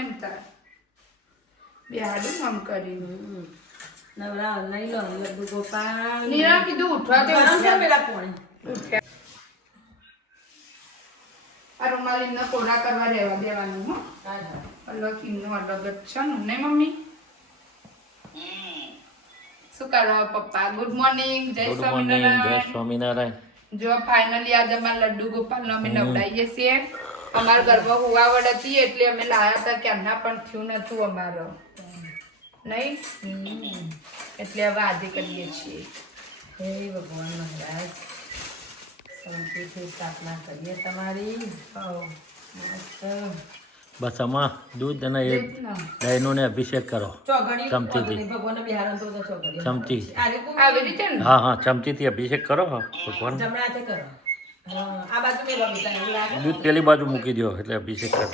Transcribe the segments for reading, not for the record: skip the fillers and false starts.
હોય ને તાર બેહાડું આમ કરી નવરા લઈ લો લડ્ડુ ગોપાલ નીરા કીધું ઉઠવા તે પેલા પોણે આ રૂમાલીને કોરા કરવા રહેવા દેવાનું હો અલગ ઇન્નો અલગ જ છે ને નહીં મમ્મી શું કરો પપ્પા ગુડ મોર્નિંગ જય સ્વામિનારાયણ જો ફાઇનલી આજે અમારા લડ્ડુ ગોપાલનો અમે નવડાવીએ છીએ અમારા ઘરમાં હુવાવડ હતી એટલે અમે લાયા હતા ક્યારના પણ થયું નતું અમારો નહીં એટલે હવે આજે કરીએ છીએ હે ભગવાન મહારાજ શાંતિથી સ્થાપના કરીએ તમારી મસ્ત બસ આમાં દૂધ અને એ દહીંનો ને અભિષેક કરો ચમચીથી ભગવાન બિહાર તો ચોકડી ચમચી આવી રીતે ને હા ચમચીથી અભિષેક કરો ભગવાન જમણા હાથે કરો આ બાજુ મેં બગીચા એવું લાગે દૂધ પેલી બાજુ મૂકી દો એટલે અભિષેક કરો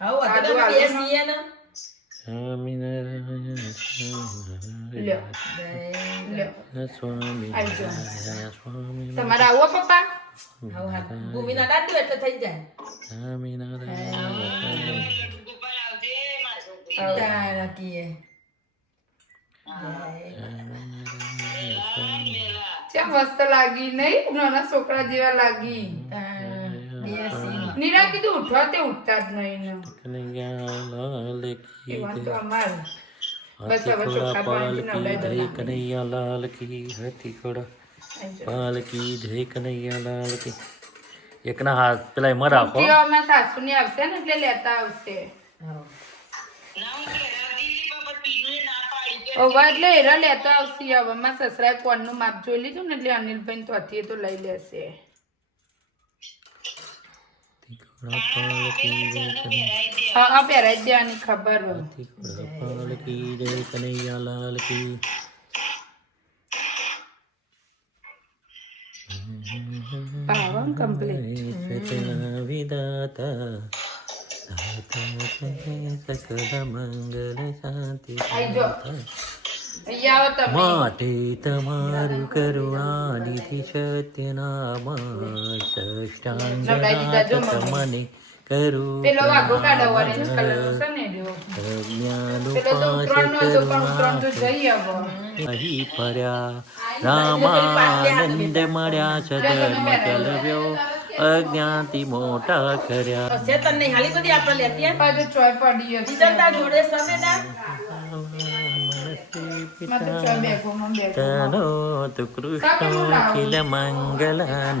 હાઉ આ બેસીએ ને તમારે આવો પપ્પા હાઉ હા ભૂમિના દાદુ એટલે થઈ જાય તારા કીએ ચા મસ્ત લાગી નહીં નાના છોકરા જેવા લાગી નીરા કીધું ઉઠવા તે ઉઠતા જ નહીં એવા તો અમાર બસ હવે ચોખા પાણીથી નવડાવી દો કનૈયા લાલ કી હતી ઘોડા પાલ કી જય કનૈયા લાલ કી એકના હાથ પેલા એમાં રાખો અમારા સાસુની આવશે ને એટલે લેતા આવશે ઓવા એટલે એરા લેતા આવશે હવે મારા સસરાએ કોણનું માપ જોઈ લીધું ને એટલે અનિલભાઈ તો હતી તો લઈ લેશે હા પહેરાઈ દેવાની ખબર પાલ કી જય કનૈયા લાલ કી પાવન કમ્પ્લીટ સકલ વિદાતા સકલ મંગલ શાંતિ માટે તમારું કરુણાનિધિ સત્યનામ સષ્ટાંગ મને કરું પેલો વાગો કાઢવવાની નો કલર છે ને જો પેલો તો ત્રણ નો તો પણ ત્રણ તો જઈ આવો અહીં ફર્યા રામાનંદ મળ્યા સદર્મ ચલવ્યો અજ્ઞાતિ મોટા કર્યા ચેતન નહીં હાલી બધી આપણે લેતી આ પાછો ચોય પડી હશે ચિંતા જોડે સમેડા તનો તુ કૃષ્ણ ખિલ મંગલન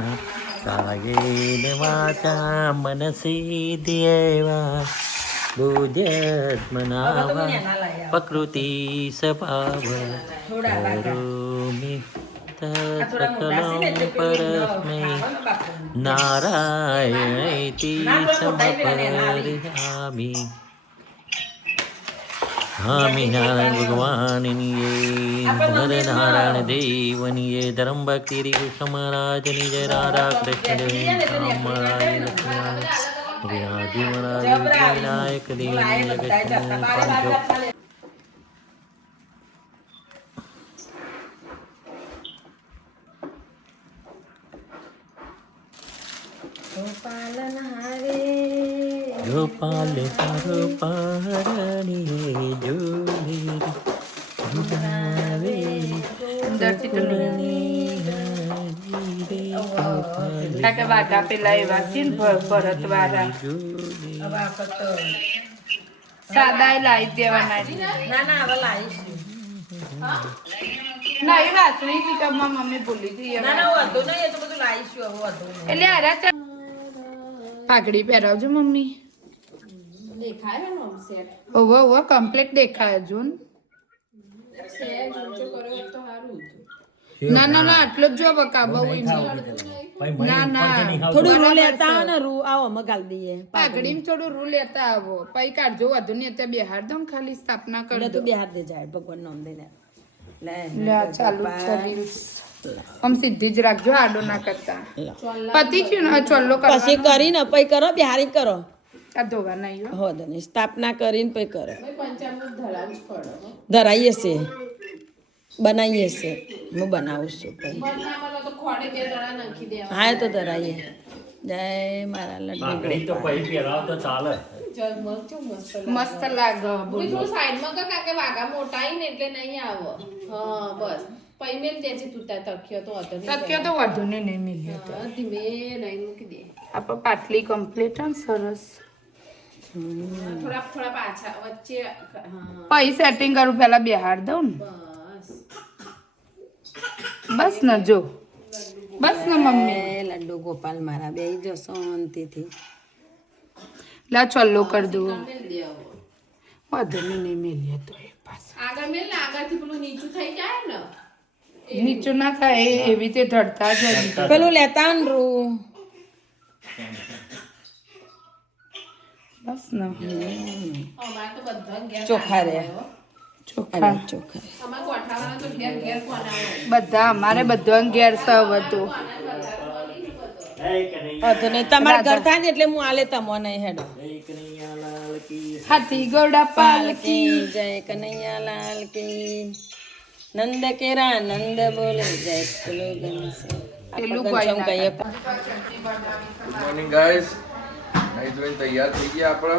કાયેન વાચા મનસી દેવા બુદ્ધ્મનાવા પ્રકૃતિ સ્વભાવ કરોમિ સકલં પરસ્મૈ નારાયણેતિ સમપરિહામિ સ્વામિનારાયણ ભગવાનની નર નારાયણ દેવની ધર્મ ભક્તિ કૃષ્ણ મહારાજની જય રાધા કૃષ્ણ જય રામ મહારાજ લક્ષ્મણ વિરાજી મહારાજ વિનાયક દેવ ગોપાલન હારે ગોપાલ તારો પારણીએ જોઈ કાકા વાટા પેલા એવા છે ને ભરત વાળા સાદા લાવી દેવાના ના ના હવે લાવીશું ના એ વાસણી ચિકનમાં મમ્મી ભૂલી ગઈ ના ના વધુ નહીં એ તો બધું લાવીશું હવે વધુ એટલે આરા પાઘડી પહેરાવજો મમ્મી દેખાય ને સેટ ઓવો ઓવો કમ્પ્લીટ દેખાય જો સેટ ઊંચો કર્યો તો સારું ના ના ના આટલો જ જો બકા બહુ ના ના થોડું રૂ લેતા ને રૂ આવો મગાલ દઈએ પાઘડીમાં થોડું રૂ લેતા આવો પૈ કાઢજો વધુ ને તે બેહાર દો ખાલી સ્થાપના કરી તો બિહાર દે જાય ભગવાન નામ દઈને લે લે ચાલુ શરીર આમ સીધી જ રાખજો આડો ના કરતા પતિ છું ને ચોલ્લો પછી કરીને પૈ કરો બિહારી કરો આ ધોવા નહીં હો દને સ્થાપના કરીને પૈ કરો ધરાઈએ છે બનાવીએ છે હું બનાવું છું પછી બનાવવાનો તો ખોડે 2 દડા નાખી દેવા હા એ તો ધરાઈએ જય મારા લડ્ડુ પાઘડી તો પછી પહેરાવ તો ચાલે જગ મગ ચો મસ્ત મસ્ત લાગે હું થોડું સાઈડમાં કે વાગા મોટા આઈ ને એટલે નહીં આવો હા બસ પઈ મેલ દેજે તું તાર તખ્યો તો હતો નહીં તક્યો તો વધુ ને નહીં મિલ્યો તો હા, ધીમે લઈને મૂકી દે આપણે પાટલી કમ્પ્લીટ ને સરસ થોડા પાછા વચ્ચે હા પછી સેટિંગ કરું પેલા બેહાર દઉં ને બસ બસ ને જો બસ ને મમ્મી એ લડ્ડુ ગોપાલ મારા બે જો શાંતિથી લા ચલ્લો કરી દઉં મેલ દે આવો વધુ ને નહીં મિલ્યો તો એ પાછા આગળ મેલ ને આગળથી પેલું નીચું થઈ જાય ને નીચું ના થાય એવી રીતે ધરતા જ હોય. પેલું લેતા ને રૂ બસ ને અમારે તો બધા ઘેર ચોખા રે ચોખા ચોખા અમારે કોઠાવાળા તો ઘેર ઘેર કોણ આવે બધા અમારે બધા ઘેર સવ હતું તો નહીં તમારા ઘર થાય ને એટલે હું આલે તમો નહીં હેડો હાથી ગોડા પાલકી પાલકી જય કનૈયાલાલ કી નંદ કેરા નંદ બોલે જય પેલું ગણશે પેલું ગણસમ કોઈ કહીએ ગુડ મોર્નિંગ ગાઈસ નાઈ ધોઈને તૈયાર થઈ ગયા આપણે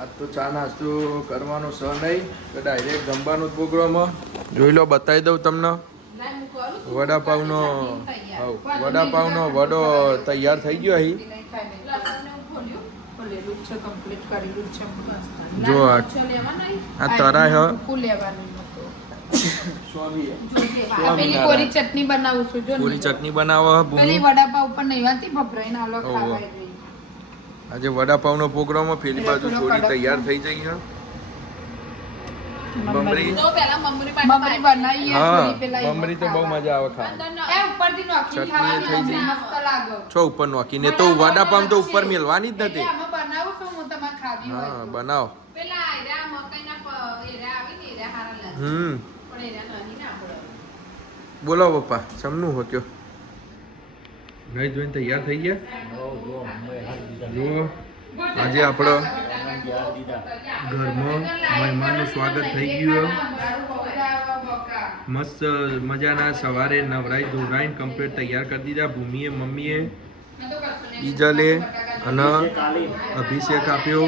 આજ તો ચા નાસ્તો કરવાનો સ નહીં તો ડાયરેક્ટ જમવાનો પ્રોગ્રામ જોઈ લો બતાવી દઉં તમને વડાપાવનો વડાપાવનો વડો તૈયાર થઈ ગયો અહીં જો આ તરાય હ પેલી કોરી ચટણી બનાવું છું જો પૂરી ચટણી બનાવો હ પેલી ભૂમિ વડાપાવ ઉપર નહીં વાતી ભભરાઈ નાલો ખાવાય રહી. આજે વડાપાવનો પ્રોગ્રામ પેલી બાજુ થોડી તૈયાર થઈ જઈ હ બમરી તો પેલા મમ્મી મમરી બનાવીએ હા થોડી પેલા બમરી તો બહુ મજા આવે ખાવાની એ ઉપરથી નોખી ચટણી ખાવાની થઈ મમ્મી ગઈ. મસ્ત લાગે છો ઉપર નોખીને તો વડાપાવ તો ઉપર મેલવાની જ એટલે નથી આમાં બનાવું છું હું તમારે ખાવી હોય હા તો. બનાવો પેલા એરા મકાઈના એરા આવી ને એરા હારા લાગે પણ એરા નહીં ને આપણે બોલો પપ્પા સમનું હો કયો નહીં જોઈને તૈયાર થઈ ગયા જુઓ આજે આપણો ઘરમાં મહેમાનનું સ્વાગત થઈ ગયું મસ્ત મજાના સવારે નવરાઈ ધોરાઈને કમ્પ્લીટ તૈયાર કરી દીધા ભૂમિએ મમ્મીએ ઈજલે અને અભિષેક આપ્યો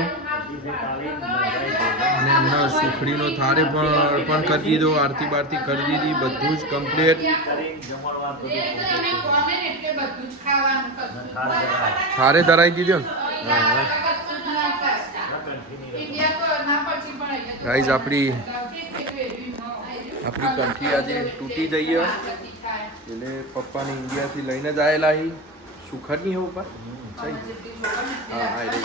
અને એમના સુખડીનો થાળે પણ કરી દીધો આરતી બારતી કરી દીધી બધું જ કમ્પ્લીટ તમે કોને ને એટલે બધું જ ખાવાનું કશું. થાળે ધરાઈ દીધો ને કશું ના થાય. ઇન્ડિયા તો ના પછી પણ અહીંયા ગાઈઝ આપણી તો કંઠી આજે તૂટી જઈ એટલે પપ્પાને ઇન્ડિયાથી લઈને જ આવેલા અહીં સુખડની હો પપ્પા હા હા એટલે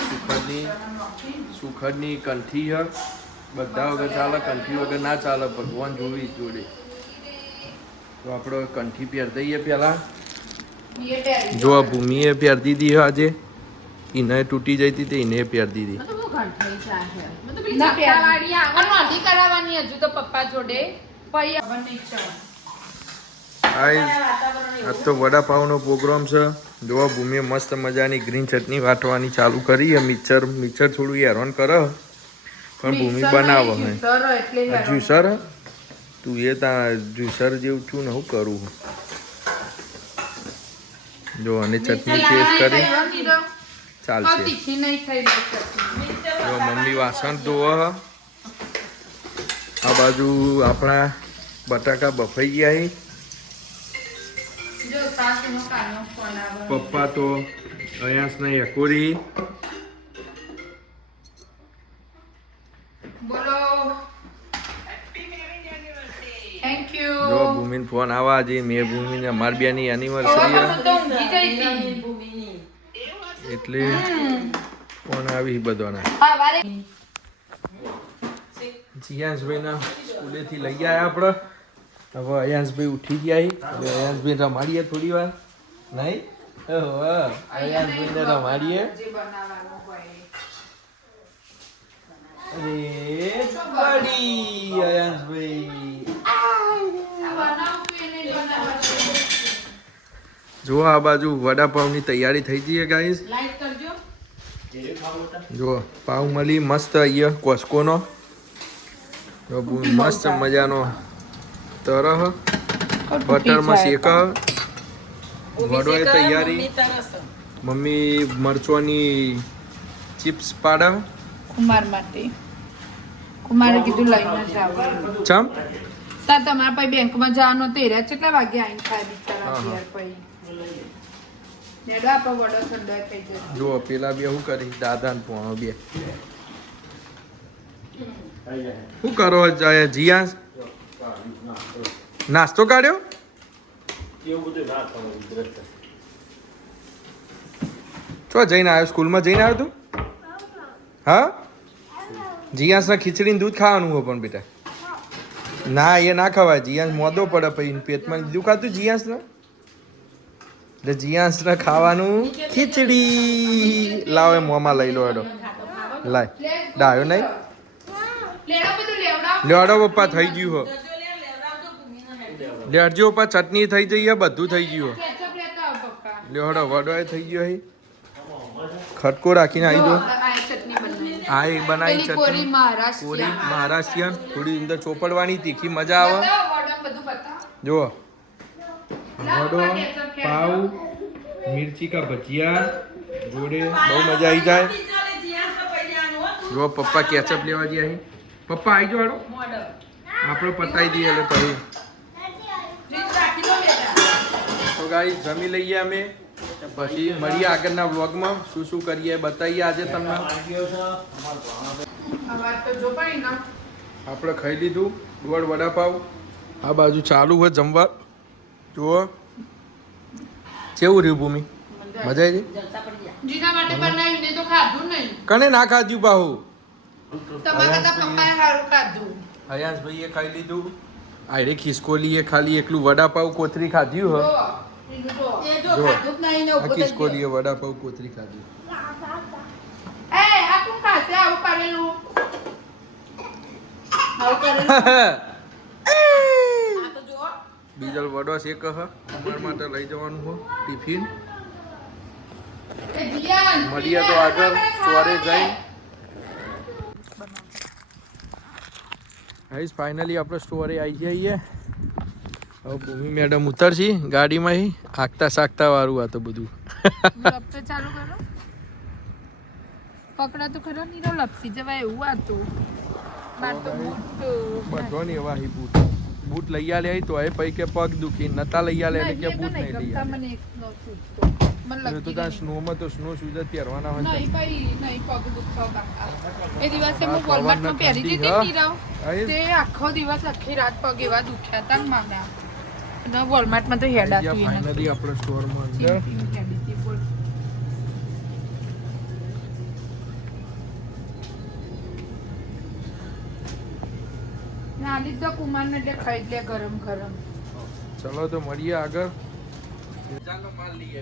સુખડની કંઠી હ બધા વગર ચાલે કંઠી વગર ના ચાલે ભગવાન જોવી જોડે તો આપણે કંઠી પહેર દઈએ પહેલાં જો આ ભૂમિએ પહેર દીધી હ આજે એને તૂટી જઈ હતી તે એને પહેર દીધી તો બહુ ઘણ થઈ જાય છે મેં તો પેલી ના ચક્કાવાળી આવે અને નોંધી કરાવવાની હજુ તો પપ્પા જોડે પછી ખબર નહીં ચાલે. આ તો વડાપાવનો પ્રોગ્રામ છે જોવા ભૂમિએ મસ્ત મજાની ગ્રીન ચટણી વાટવાની ચાલુ કરી મિક્સર થોડું હેરાન કરે પણ ભૂમિ બનાવો હે સર એટલે જ્યુસર તું એ ત્યાં જ્યુસર જેવું છું ને હું કરું જો અને ચટણી ટેસ્ટ કરી ચાલશે તીખી નહીં થઈ રહી ચટણી. જો મમ્મી વાસણ ધોવે હ. આ બાજુ આપણા બટાકા બફાઈ ગયા છે. જો સાસુનો કાનો ફોન આવે. પપ્પા તો અયાસને એકોરી બોલો થેન્ક યુ. જો ભૂમિન ફોન આવા આજે મેં ભૂમિને અમારી બેની એનિવર્સરી તો ઊંઘી ગઈ હતી. એટલે ફોન આવી બધાના હા વારે જીયાંશભાઈના સ્કૂલેથી લઈ આવ્યા આપણે હવે અયાંશભાઈ ઉઠી ગયા છે એટલે અયાંશભાઈ રમાડીએ થોડી વાર નહીં અયાંશભાઈને રમાડીએ જે બનાવવાનું હોય અરે બડી અયાંશભાઈ બનાવતું એને બનાવવાનું. જો આ બાજુ વડાપાવની તૈયારી થઈ જઈએ ગાઈસ લાઈક કરજો. જો પાવ મળી મસ્ત અહીંયા કોસ્કોનો જો મસ્ત મજાનો તરહ બટરમાં શેક વડોએ તૈયારી મમ્મી મરચોની ચિપ્સ પાડે કુમાર માટે કુમારે કીધું લઈને જ આવો ચમ તા તમારા પછી બેંકમાં જવાનો તો એરા કેટલા વાગે આવીને ખાય બિચારા યાર પછી નેડો આપો વડો ઠંડો થઈ જશે જો પેલા બે શું કરી દાદા ને પોણો બે શું કરો જીયાસ નાસ્તો કાઢ્યો ચો જઈને આવ્યો સ્કૂલમાં જઈને આવ્યો તું હા જીયાસના ખીચડીને દૂધ ખાવાનું હોય પણ બેટા ના એ ના ખવાય જીયાસ મોદો પડે પછી પેટમાં દીધું ખાતું જીયાસને એટલે જીયાસને ખાવાનું ખીચડી લાવો એ મોંમાં લઈ લો એડો લાય ડાયો નહીં લેવડો પપ્પા થઈ ગયું હો લેડજો પપ્પા ચટણી થઈ જઈએ બધું થઈ ગયું હો લેવડો વડો થઈ ગયો હે ખટકો રાખીને આવી દો આ એક બનાવી ચટણી કોરી મહારાષ્ટ્રીયન થોડી અંદર ચોપડવાની તીખી મજા આવે જુઓ વડો પાવ મિર્ચી કા ભજીયા જોડે બહુ મજા આવી જાય જો પપ્પા કેચઅપ લેવા જઈએ અહીં પપ્પા આવી જાઓ આપણે પતાવી દઈએ એટલે પછી તો ગાઈસ જમી લઈએ અમે પછી મળીએ આગળના વ્લોગમાં શું શું કરીએ બતાવીએ આજે તમને આપણે ખાઈ લીધું દોડ વડાપાવ આ બાજુ ચાલુ હોય જમવા જુઓ કેવું રહ્યું ભૂમિ મજા આવી જીના માટે બનાવ્યું ને તો ખાધું નહીં કને ના ખાધ્યું બાહુ તમારા કરતા પપ્પાએ સારું ખાધું હયાસ ભાઈએ ખાઈ લીધું આરે ખિસકોલીએ ખાલી એકલું વડાપાવ કોથરી ખાધ્યું હ જો આ ખિસકોલીએ વડાપાવ કોથરી ખાધ્યું આ કોણ ખાશે આવું કરેલું બીજલ વડો શેક હ અમાર માટે લઈ જવાનું હો ટિફિન મળીએ તો આગળ સ્ટોરે જઈ ગાઈસ ફાઇનલી આપણે સ્ટોરે આવી જઈએ હવે ભૂમિ મેડમ ઉતરશી ગાડીમાં આગતા સાગતા વાળું આ તો બધું તો ચાલુ કરો પકડા તો ખરો નીરો લપસી જવાય એવું હતું માર તો બધો ને એવા હી બૂટ લઈ આલે તો એ પૈ કે પગ દુખી નતા લઈ આલે એટલે કે બૂટ નહીં લઈ આલે મને એક નો સૂચતો મને તો તા સ્નો માં તો સ્નો શૂઝ જ પહેરવાના હોય નહીં ભાઈ નહીં પગ દુખવા બાકા એ દિવસે હું વોલમાર્ટ માં પહેરી દીધી નીરાવ તે આખો દિવસ આખી રાત પગ એવા દુખ્યા હતા ને મારા અને વોલમાર્ટ માં તો હેડા તું એને ફાઇનલી આપણે સ્ટોર માં અંદર નાલી તો કુમાર ને ખાઈ લે ગરમ ગરમ ચલો તો મળીએ આગળ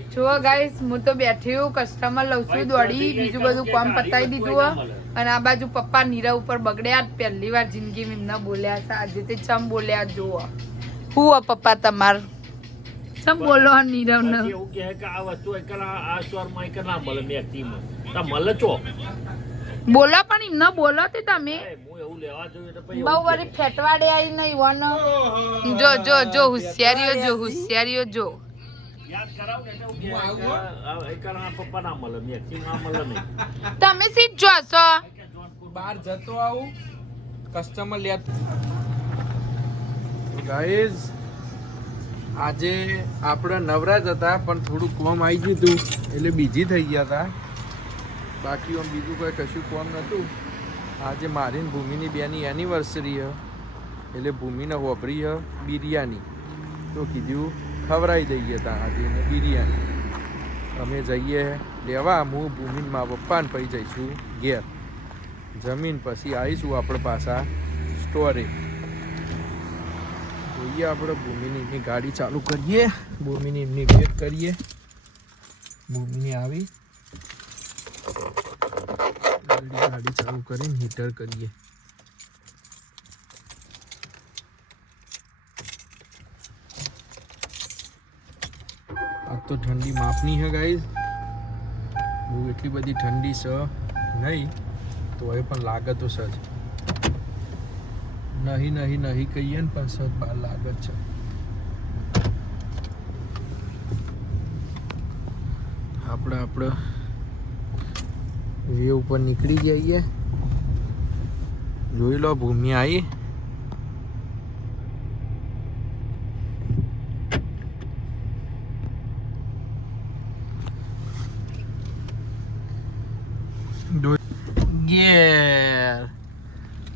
જો ગાઈસ હું તો બેઠી હું કસ્ટમર લઉં છું દોડી બીજું બધું કામ પતાવી દીધું અને આ બાજુ પપ્પા નીરવ ઉપર બગડ્યા પહેલી વાર જિંદગીમાં એમને બોલ્યા હતા આજે તે ચમ બોલ્યા જુઓ હું પપ્પા તમાર ચમ બોલો નીરવ ને એવું કહે કે આ વસ્તુ આ સ્ટોરમાં એક ના મળે મેક્સીમાં તા મળે ચો બોલો પણ એમને બોલો તે તમે હું એવું લેવા જોયું એટલે પછી બહુ વળી ફેટવાડે આવી નહીં વન જો જો જો હોશિયારીઓ જો યાદ કરાવ ને એટલે હું કહે એક ના પપ્પા ના મળે મેક્સીમાં મળે નહીં તમે સીટ જોશો બહાર જતો આવું કસ્ટમર લેટ ગાઈઝ આજે આપણે નવરાજ હતા પણ થોડું કોમ આવી ગયું હતું એટલે બીજી થઈ ગયા હતા બાકી આમ બીજું કોઈ કશું કોમ નહોતું આજે મારી ને ભૂમિની બેની એનિવર્સરી હ એટલે ભૂમિને વાપરી હ બિરયાની તો કીધું ખવડાવી દઈએ ત્યાં આજે એને બિરયાની અમે જઈએ લેવા હું ભૂમિન મા પપ્પાને પછી જઈશું ઘેર જમીન પછી આવીશું આપણે પાછા સ્ટોરે જોઈએ આપણે ભૂમિની એમની ગાડી ચાલુ કરીએ ભૂમિની એમની વેટ કરીએ ભૂમિની આવી ગાડી ચાલુ કરીને હીટર કરીએ આ તો ઠંડી માપની છે ગાઈઝ બહુ એટલી બધી ઠંડી છે નહીં તો એ પણ લાગે તો સજ નહીં કહીએ ને પણ સર બાર લાગે જ છે. આપણે વે ઉપર નીકળી જઈએ. જોઈ લો ભૂમિ આવી.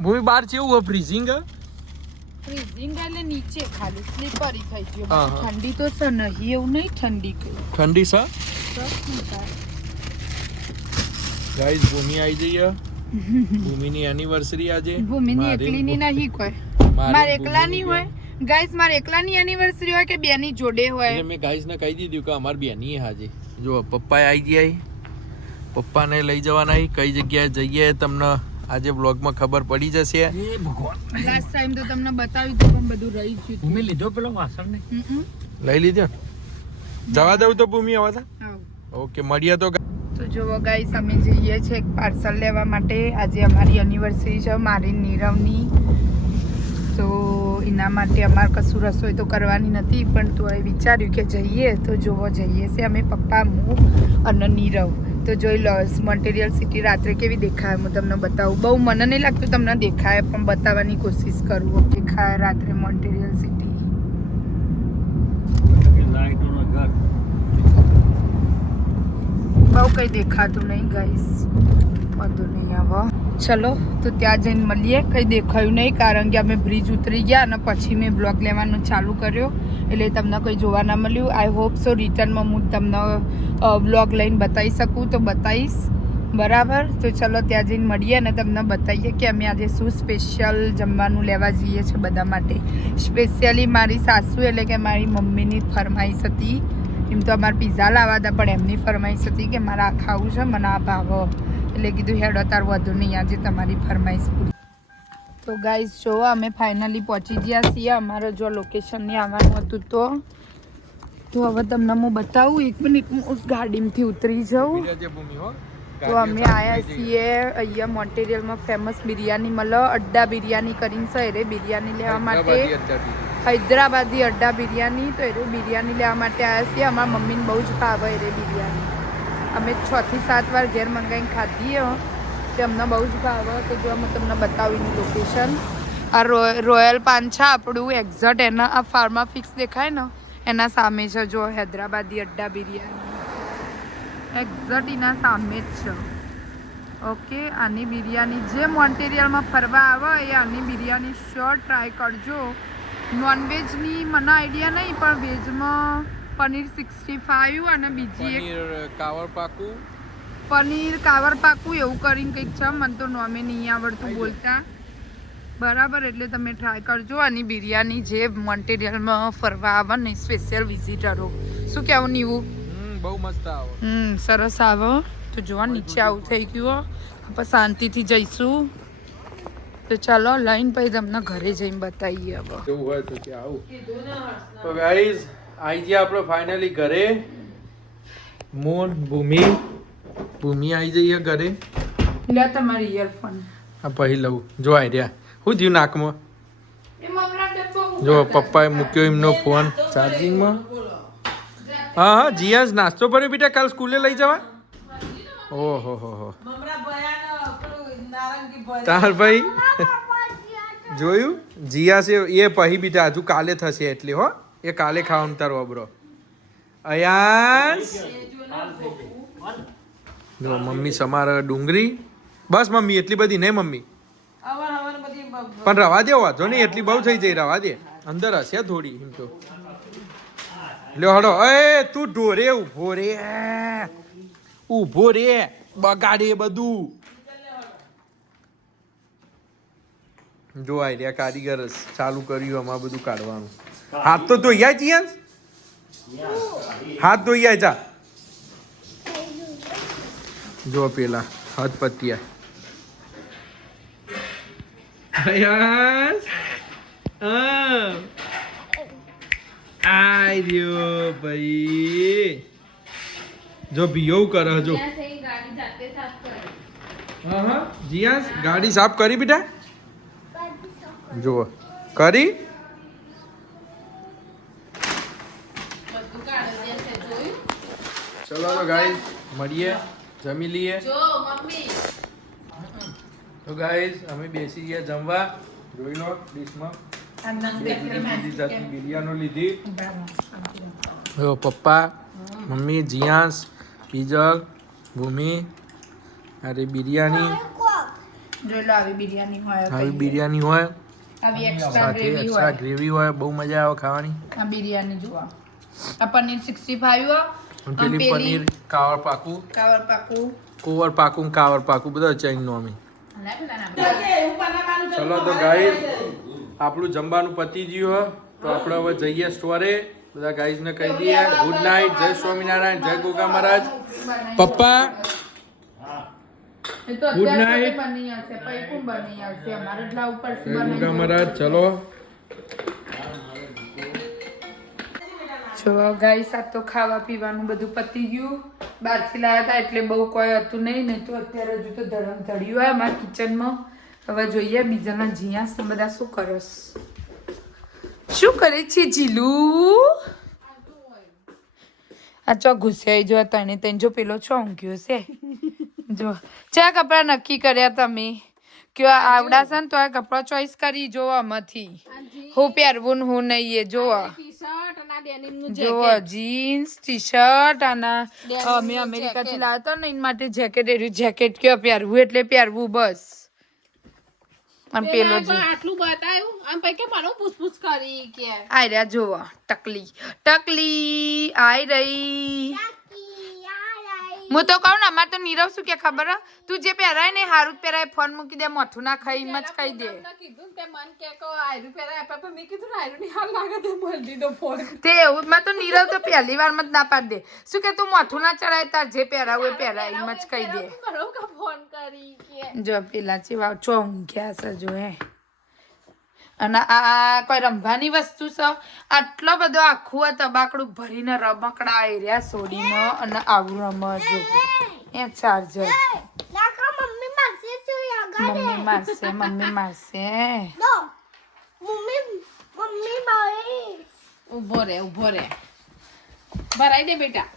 ભૂમિ બહાર છે એવું ફ્રીઝિંગ ફ્રીઝિંગ એટલે નીચે ખાલી સ્લીપરી થઈ ગયો. હા, હા. ઠંડી તો છે નહીં, એવું નહીં ઠંડી કઈ. ઠંડી છે ગાઈસ. ભૂમિ આવી જઈએ. ભૂમિની એનિવર્સરી આજે. ભૂમિની મારી એકલીની નહીં કોઈ. મારી મારે એકલાની ભૂમિની હોય ગાઈસ, મારે એકલાની એનિવર્સરી હોય કે બેની જોડે એટલે હોય. મેં ગાઈસ ને કહી દીધું કે અમારી બેની હાજે. જો પપ્પા આવી ગયા. પપ્પાને લઈ જવાના. કઈ જગ્યાએ જઈએ તમને આજે બ્લોગમાં ખબર પડી જશે. લાસ્ટ ટાઈમ તો તમને બતાવ્યું હતું પણ બધું રહી ગયું. ભૂમિ લીધો પેલો વાસણ ને લઈ લીધો. જવા દઉં તો ભૂમિ હવે તો? હા. ઓકે મળીએ તો. તો જુઓ ગાઈસ, અમે જઈએ છીએ એક પાર્સલ લેવા માટે. આજે અમારી એનિવર્સરી છે, મારી નીરવની. તો એના માટે અમારે કશું રસોઈ તો કરવાની નથી, પણ તો એ વિચાર્યું કે જઈએ તો જોવો જઈએ છે અમે, પપ્પા, હું અને નીરવ. તો જોઈ લો મટીરિયલ સિટી રાત્રે કેવી દેખાય હું તમને બતાવું. બહુ મને નહીં લાગતું તમને દેખાય, પણ બતાવવાની કોશિશ કરું. દેખાય રાત્રે મટીરિયલ સિટી. લાઈટોનો ઘર. બહુ કંઈ દેખાતું નહીં ગાઈસ. વાંધો નહીં આવે. ચલો તો ત્યાં જઈને મળીએ. કંઈ દેખાયું નહીં કારણ કે અમે બ્રિજ ઉતરી ગયા અને પછી મેં બ્લોગ લેવાનું ચાલુ કર્યો, એટલે તમને કંઈ જોવા ના મળ્યું. આઈ હોપ સો રિટર્નમાં હું તમને બ્લોગ લઈને બતાવી શકું તો બતાવીશ, બરાબર. તો ચલો ત્યાં જઈને મળીએ અને તમને બતાવીએ કે અમે આજે શું સ્પેશિયલ જમવાનું લેવા જઈએ છીએ બધા માટે. સ્પેશિયલી મારી સાસુ એટલે કે મારી મમ્મીની ફરમાઈશ હતી. એમ તો અમારે પીઝા લાવવા હતા પણ એમની ફરમાઈશ હતી કે મારે આ ખાવું છે, મને આ ભાવો. એટલે કીધું હેડો તાર વધુ નહીં, આજે તમારી ફરમાઈશ પૂરી. તો ગાઈઝ જો અમે ફાઇનલી પહોંચી ગયા છીએ. અમારે જો લોકેશનની આવવાનું હતું તો હવે તમને હું બતાવું. 1 મિનિટ હું ગાડીમાંથી ઉતરી જાઉં. તો અમે આવ્યા છીએ અહીંયા મોન્ટેરિયલમાં ફેમસ બિરયાની મળે, અડ્ડા બિરયાની કરીને છે. એ બિરયાની લેવા માટે હૈદરાબાદી અડ્ડા બિરયાની. તો એ બિરયાની લેવા માટે આવ્યા છીએ. અમારા મમ્મીને બહુ જ ભાવે એ બિરયાની. અમે 6 થી 7 વાર ઘેર મંગાવીને ખાધી તે અમને બહુ જ ભાવે. તો જો અમે તમને બતાવીને લોકેશન. આ રોયલ પાન છે આપણું એક્ઝેક્ટ એના આ ફાર્મા ફિક્સ દેખાય ને એના સામે છે. જો હૈદરાબાદી અડ્ડા બિરયાની એક્ઝેક્ટ એના સામે જ છે. ઓકે, આની બિરયાની જે મોન્ટેરિયલમાં ફરવા આવે એ આની બિરયાની શ્યોર ટ્રાય કરજો. નોનવેજની મને આઈડિયા નહીં, પણ વેજમાં પનીર 65 અને બીજી એક પનીર કાવર પાકું એવું કરીને કંઈક છે. મને તો નોમે નહીં આવડતું બોલતા, બરાબર. એટલે તમે ટ્રાય કરજો આની બિરયાની જે મોન્ટેરિયલમાં ફરવા આવે ને સ્પેશિયલ વિઝિટરો. શું કહેવું નીવું? બહુ મસ્ત આવે. સરસ આવે. તો જો નીચે આવું થઈ ગયું. આપણે શાંતિથી જઈશું. તો ચાલો લઈને પછી તમને ઘરે જઈને બતાવીએ. હવે એવું હોય તો કે આવું. તો ગાઈઝ આવી ગયા આપણે ફાઇનલી ઘરે. મોન ભૂમિ આવી જઈએ ઘરે. લે તમારી ઇયરફોન. આ પછી લઉં. જો આવી રહ્યા. શું થયું નાકમાં? જો પપ્પાએ મૂક્યો એમનો ફોન ચાર્જિંગમાં. હા હા જીયાસ નાસ્તો કર્યો બેટા? કાલ સ્કૂલે લઈ જવા? ઓહો હો હો. તાર ભાઈ જોયું જીયાસ એ પછી બેટા હજુ કાલે થશે એટલે હો. એ કાલે ખાવાનું તારો અબરો. અયાસ જો મમ્મી સમારે ડુંગળી. બસ મમ્મી એટલી બધી નહીં મમ્મી, પણ રવા દે. વાંધો નહીં, એટલી બહુ થઈ જાય, રવા દે. અંદર હશે થોડી એમ તો. લ્યો હડો. એ તું ઢોરે ઊભો રે બગાડે બધું. જો આઈ રહ્યા કારીગર ચાલુ કર્યું અમારે બધું કાઢવાનું. હાથ તો ધોઈ છીએ. હાથ ધોઈ જા. જો પેલા હાથ પત્યા. આઈ રહ્યો ભાઈ. જો ભીયો કરે. જો હા જીયાસ ગાડી સાફ કરી બેટા. જુઓ કરી બધું કાઢી દે છે જોયું ચલો તો ગાઈસ મળીએ જમી લઈએ જો મમ્મી તો ગાઈસ અમે બેસી ગયા જમવા જોઈ લો ડીશમાં બીજી જાતની બિરયાની લીધી જો પપ્પા મમ્મી જીયાસ બીજલ ભૂમિ અરે બિરયાની જોઈ લો આવી બિરયાની હોય આવી બિરયાની હોય આવી એક્સ્ટ્રા સાથે ગ્રેવી એક્સ્ટ્રા હોય ગ્રેવી હોય બહુ મજા આવે ખાવાની આ બિરયાની જુઓ આ પનીર 65 હોય અને પેલી પનીર કાવર પાકું કાવર પાકું કોવર પાકું કાવર પાકું બધા ચૈનનું અમે ના પેલા ના ચલો તો ગાઈસ આપણું જમવાનું પતી ગયું હોય તો આપણે હવે જઈએ સ્ટોરે બધા ગાઈસને કહી દઈએ ગુડ નાઇટ જય સ્વામિનારાયણ જય ગોગા મહારાજ પપ્પા એ તો Good અત્યારે night. બની આવશે પછી કોણ બની આવશે અમારે એટલા ઉપર જય ગોગા મહારાજ ચલો જો ગાઈસ આ તો ખાવા પીવાનું બધું પતી ગયું બહારથી લાવ્યા હતા એટલે બહુ કોઈ હતું નહીં ને તો અત્યારે હજુ તો ધડમ ધડ્યું હોય અમારા કિચનમાં હવે જોઈએ બીજાના જીયાસ ને બધા શું કરસ શું કરે છે જીલુ આ ચો ઘૂસ્યાઈ જો તને તને જો પેલો છો ઊંઘ્યો છે જો ચા કપડા નક્કી કર્યા તમે કયો આવડા છે ને તો આ કપડા ચોઈસ કરી જો આમાંથી હું પહેરવું ને હું નહીં એ જોવા ટી-શર્ટ અને આ ડેનિમનું જો જીન્સ ટી શર્ટ અને અમે અમેરિકાથી લાવ્યા હતા ને એના માટે જેકેટ એર્યું જેકેટ કયો પહેરવું એટલે પહેરવું બસ અને પેલો જો આટલું બતાવ્યું આમ પછી કે મને પૂછપૂછ કરી કે આઈ રહ્યા જોવો ટકલી ટકલી આઈ રહી હું તો કહું ને અમારે તો નીરવ શું કે ખબર હે? તું જે પહેરાય ને હારું જ પહેરાય ફોન મૂકી દે મોઠું ના ખાઈ એમ જ કહી દે તમને કીધું ને તે મન કે કો આયરું પહેરાય આપે પણ મેં કીધું ને આયરું ની હાલ લાગે તો બોલ દીધો ફોન તે એવું જ. મેં તો નીરવ તો પહેલી વાર જ ના પાડી દે શું કે તું મોઠું ના ચડાય તાર જે પહેરાવું એ પહેરાય એમ જ કહી દે કરો કે ફોન કરી કે જો પેલા ચેવા ચોંગ્યા છે જો હે અને આ કોઈ રમવાની વસ્તુ છે આટલો બધો આખું આ તબાકડું ભરીને રમકડા એર્યા સોડીને અને આવું રમત જો એ ચાર્જર મમ્મી મારશે ઉભો રે ભરાઈ દે બેટા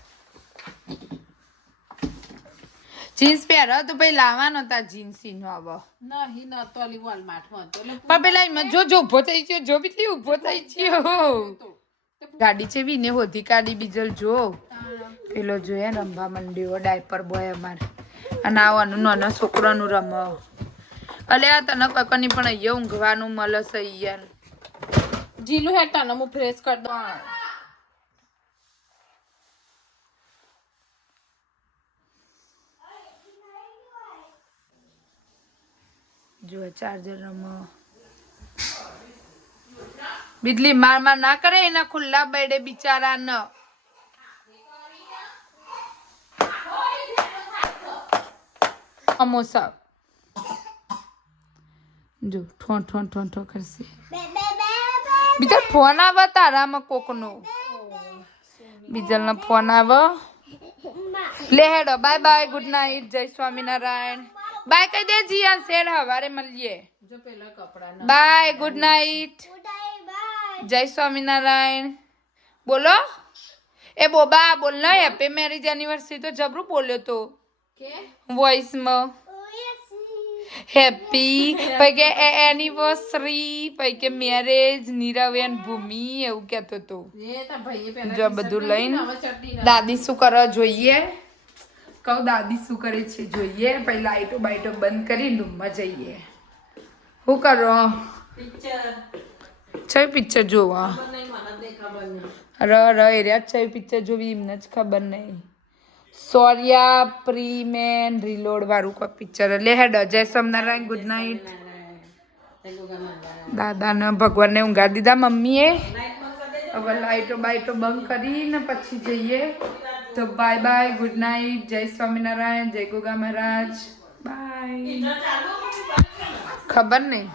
જીન્સ પહેરો તો પછી લાવવાનો તા જીન્સ નો આવો નહીં નતો અલી વોલમાર્ટમાં હતો એટલે પણ પેલા એમાં જો ઉભો થઈ ગયો જો બીટલી ઉભો થઈ ગયો ગાડી છે બી ને હોધી કાઢી બીજલ જો પેલો જોઈએ રમવા માંડ્યો ડાયપર બોય અમારે અને આવવાનું નાનો છોકરાનું રમ અલે આ તને કકની પણ અહીંયા ઊંઘવાનું મળે છે યાર જીલું હેડ તને હું ફ્રેશ કરી દઉં જો ચાર્જર રમ બિજલી માર ના કરે એના ખુલ્લા બેડે બિચારા ન સમોસા જો ઠોં ઠોં ઠોં ઠોં કરશે બીજા ફોન આવે તારામાં કોકનો બીજલનો ફોન આવે લે હેડો બાય બાય ગુડ નાઇટ જય સ્વામિનારાયણ બાય કહી દે જીયા શેર હવારે મળીએ જો પેલા કપડા બાય ગુડ નાઇટ જય સ્વામિનારાયણ બોલો એ બોબા બોલ ને હેપી મેરેજ એનિવર્સરી તો જબરું બોલ્યો તો કે વોઇસમાં હેપી પછી કે એનિવર્સરી પછી કે મેરેજ નીરવ એન ભૂમિ એવું કહેતો તો એ તા ભાઈએ પેલા જો બધું લઈને હવે ચટણી દાદી શું કરવા જોઈએ કહું દાદી શું કરે છે જોઈએ પછી લાઈટો બાઈટો બંધ કરી રૂમમાં જઈએ શું કરો છે પિક્ચર જોવા ર એરિયા છે પિક્ચર જોવી એમને જ ખબર નહીં સૌર્યા પ્રીમેન રિલોડ વાળું કોઈ પિક્ચર લે હેડો જય સ્વામિનારાયણ ગુડ નાઇટ દાદાને ભગવાનને ઊંઘાડી દીધા મમ્મીએ હવે લાઈટો બાઈટો બંધ કરીને પછી જઈએ તો બાય બાય ગુડ નાઇટ જય સ્વામિનારાયણ જય ગોગા મહારાજ બાય ખબર નહીં